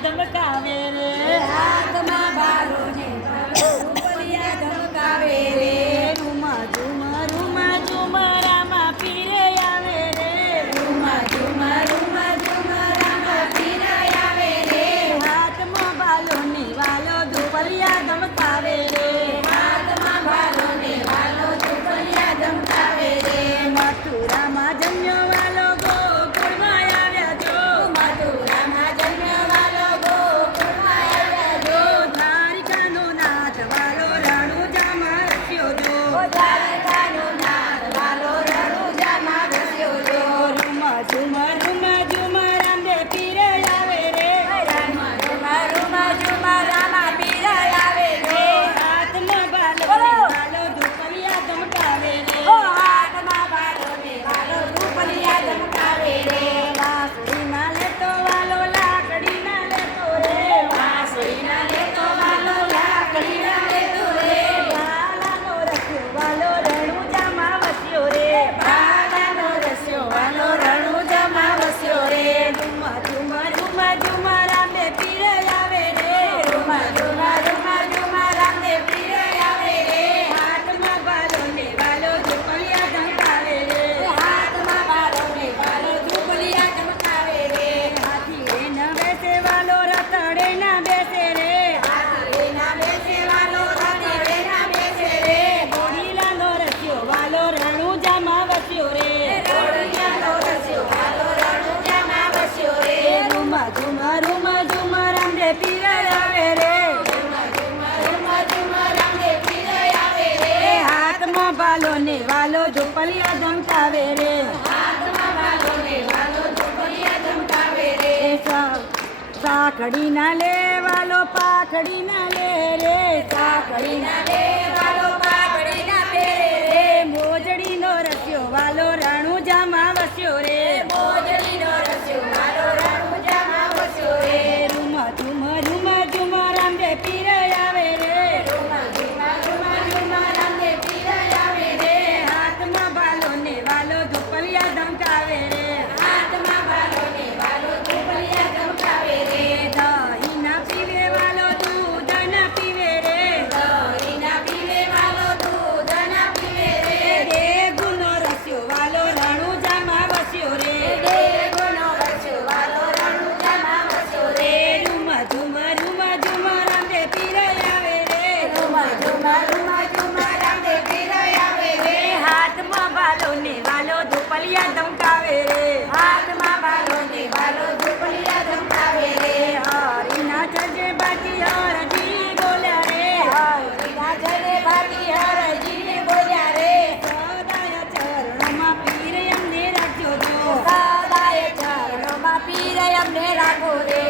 I'm a Adamakavya હાથમાં ભાલો ને વાલો ઝોપલિયા ધમકાવે રે. સાખડી ના લે વાલો પાખડી ના લે રે. સાખડી ના વાલો ને વાલો ધોપલિયા ધમકાવે રે હાથમાં વાલો ને વાલો ધોપલિયા ધમકાવે રે હરીના જજે બાજી હરજી બોલ્યા રે હરીના જજે બાજી હરજી બોલ્યા રે સદાય ચરણમાં પીરે અમને રાખજો જો સદાય ચરણમાં પીરે અમને રાખો રે